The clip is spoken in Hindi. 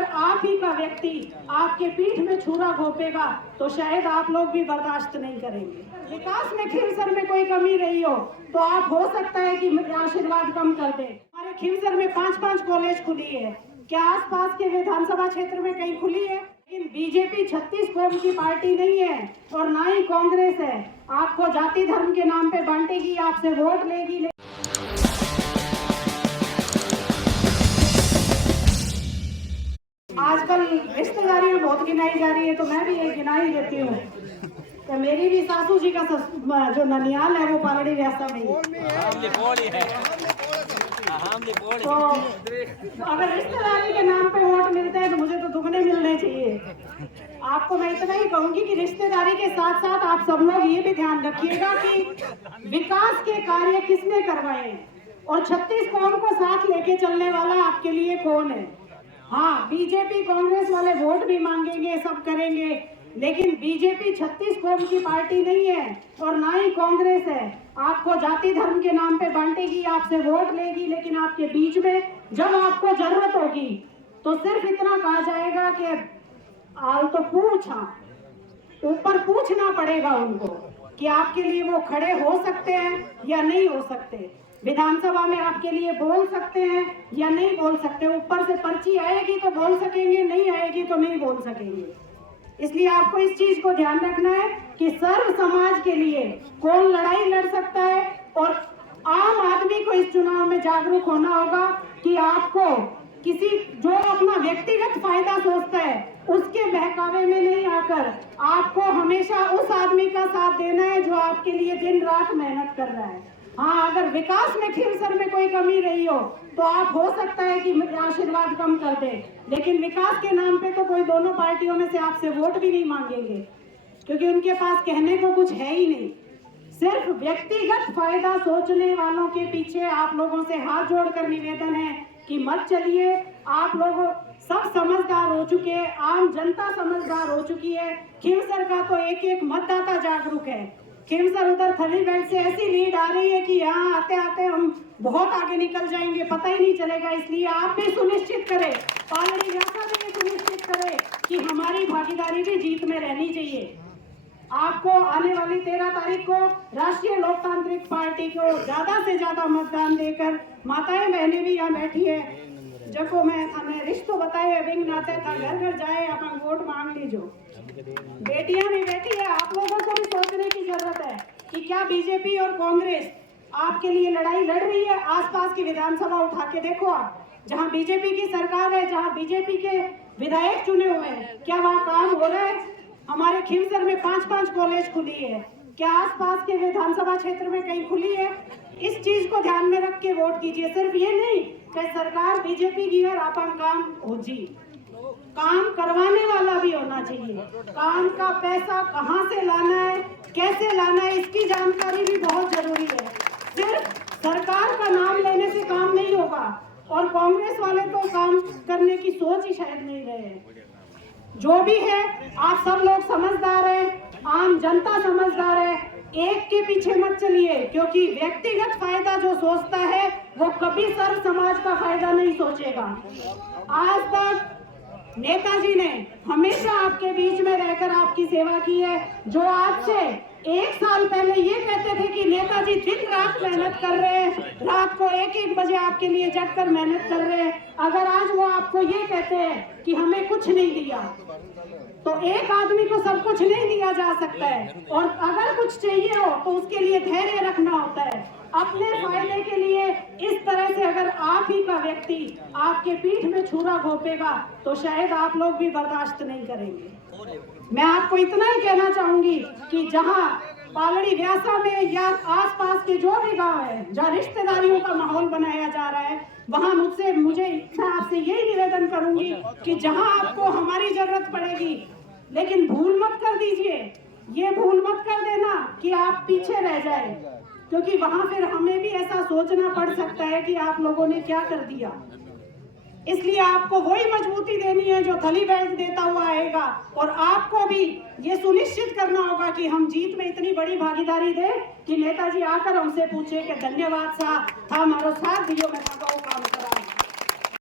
अगर आप ही का व्यक्ति आपके पीठ में छुरा घोंपेगा तो शायद आप लोग भी बर्दाश्त नहीं करेंगे। विकास में खिवसर में कोई कमी रही हो तो आप हो सकता है कि आशीर्वाद कम कर दे। हमारे खिवसर में 5-5 कॉलेज खुली है, क्या आसपास के विधानसभा क्षेत्र में कहीं खुली है? लेकिन बीजेपी 36 कौम की पार्टी नहीं है और ना ही कांग्रेस है। आपको जाति धर्म के नाम पे बांटेगी, आपसे वोट लेगी। आजकल रिश्तेदारियां बहुत गिनाई जा रही है तो मैं भी एक गिना ही देती हूँ। तो मेरी भी सासू जी का जो ननियाल है वो पालड़ी व्यासा में तो अगर रिश्तेदारी के नाम पे वोट मिलते हैं तो मुझे तो दुगने मिलने चाहिए। आपको मैं इतना ही कहूंगी कि रिश्तेदारी के साथ साथ आप सब लोग ये भी ध्यान रखिएगा कि विकास के कार्य किसने करवाए और 36 कौम को साथ लेके चलने वाला आपके लिए कौन है। हाँ, बीजेपी कांग्रेस वाले वोट भी मांगेंगे, सब करेंगे, लेकिन बीजेपी 36 कौम की पार्टी नहीं है और ना ही कांग्रेस है। आपको जाति धर्म के नाम पे बांटेगी, आपसे वोट लेगी, लेकिन आपके बीच में जब आपको जरूरत होगी तो सिर्फ इतना कहा जाएगा कि आल तो पूछा, ऊपर पूछना पड़ेगा उनको कि आपके लिए वो खड़े हो सकते हैं या नहीं हो सकते, विधानसभा में आपके लिए बोल सकते हैं या नहीं बोल सकते। ऊपर से पर्ची आएगी तो बोल सकेंगे, नहीं आएगी तो नहीं बोल सकेंगे। इसलिए आपको इस चीज को ध्यान रखना है कि सर्व समाज के लिए कौन लड़ाई लड़ सकता है और आम आदमी को इस चुनाव में जागरूक होना होगा कि आपको किसी जो अपना व्यक्तिगत फायदा सोचता है उसके बहकावे में नहीं आकर आपको हमेशा उस आदमी का साथ देना है जो आपके लिए दिन रात मेहनत कर रहा है। हाँ, अगर विकास में खिवसर में कोई कमी रही हो तो आप हो सकता है कि आशीर्वाद कम कर दे, लेकिन विकास के नाम पे तो कोई दोनों पार्टियों में से आपसे वोट भी नहीं मांगेंगे क्योंकि उनके पास कहने को कुछ है ही नहीं। सिर्फ व्यक्तिगत फायदा सोचने वालों के पीछे आप लोगों से हाथ जोड़कर निवेदन है कि मत चलिए। आप लोग सब समझदार हो चुके हैं, आम जनता समझदार हो चुकी है। खिवसर का तो एक एक मतदाता जागरूक है। खिवसर उधर थली बेल्ट से ऐसी लीड आ रही है कि यहाँ आते आते हम बहुत आगे निकल जाएंगे, पता ही नहीं चलेगा। इसलिए आप भी सुनिश्चित करें, पालड़ी व्यासा भी सुनिश्चित करें कि हमारी भागीदारी भी जीत में रहनी चाहिए। आपको आने वाली 13 तारीख को राष्ट्रीय लोकतांत्रिक पार्टी को ज्यादा से ज्यादा मतदान देकर, माताएं बहनें भी यहाँ बैठी है, जब को मैं हमें रिश्तों बताए विंग नाते था, घर घर जाए अपन वोट मांग लीजो। बेटियां भी बैठी है, आप लोगों को भी सोचने की जरूरत है कि क्या बीजेपी और कांग्रेस आपके लिए लड़ाई लड़ रही है। आसपास की विधानसभा उठा के देखो आप, जहां बीजेपी की सरकार है, जहां बीजेपी के विधायक चुने हुए हैं, क्या वहां काम हो रहा है? हमारे खिवसर में 5-5 कॉलेज खुली है, क्या आसपास के विधानसभा क्षेत्र में कहीं खुली है? इस चीज को ध्यान में रख के वोट कीजिए। सिर्फ ये नहीं कि सरकार बीजेपी की और अपन काम हो जी, काम करवाने वाला भी होना चाहिए। काम का पैसा कहां से लाना है, कैसे लाना है, इसकी जानकारी भी बहुत जरूरी है। सिर्फ सरकार का नाम लेने से काम नहीं होगा और कांग्रेस वाले तो काम करने की सोच ही शायद नहीं रहे हैं। जो भी है, आप सब लोग समझदार हैं, आम जनता समझदार है। एक के पीछे मत चलिए क्योंकि व्यक्तिगत फायदा जो सोचता है वो कभी सर्व समाज का फायदा नहीं सोचेगा। आज तक नेताजी ने हमेशा आपके बीच में रहकर आपकी सेवा की है। जो आज से 1 साल पहले ये कहते थे कि नेताजी दिन रात मेहनत कर रहे हैं, रात को 1-1 बजे आपके लिए जगकर मेहनत कर रहे हैं, अगर आज वो आपको ये कहते हैं कि हमें कुछ नहीं दिया, तो एक आदमी को सब कुछ नहीं दिया जा सकता है और अगर कुछ चाहिए हो तो उसके लिए धैर्य रखना होता है। अपने फायदे के लिए इस तरह से अगर आप ही का व्यक्ति आपके पीठ में छुरा घोंपेगा तो शायद आप लोग भी बर्दाश्त नहीं करेंगे। मैं आपको इतना ही कहना चाहूंगी कि जहां पालड़ी व्यासा में या आसपास के जो भी गांव है जहां रिश्तेदारियों का माहौल बनाया जा रहा है, वहां मुझे आपसे यही निवेदन करूंगी कि जहां आपको हमारी जरूरत पड़ेगी, लेकिन भूल मत कर दीजिए, ये भूल मत कर देना कि आप पीछे रह जाए, क्योंकि वहां फिर हमें भी ऐसा सोचना पड़ सकता है कि आप लोगों ने क्या कर दिया। इसलिए आपको वही मजबूती देनी है जो थली बेल्ट देता हुआ आएगा और आपको भी ये सुनिश्चित करना होगा कि हम जीत में इतनी बड़ी भागीदारी दें कि नेताजी आकर हमसे पूछे कि धन्यवाद साहब, था हमारा साथ दियो, मैं काम करा।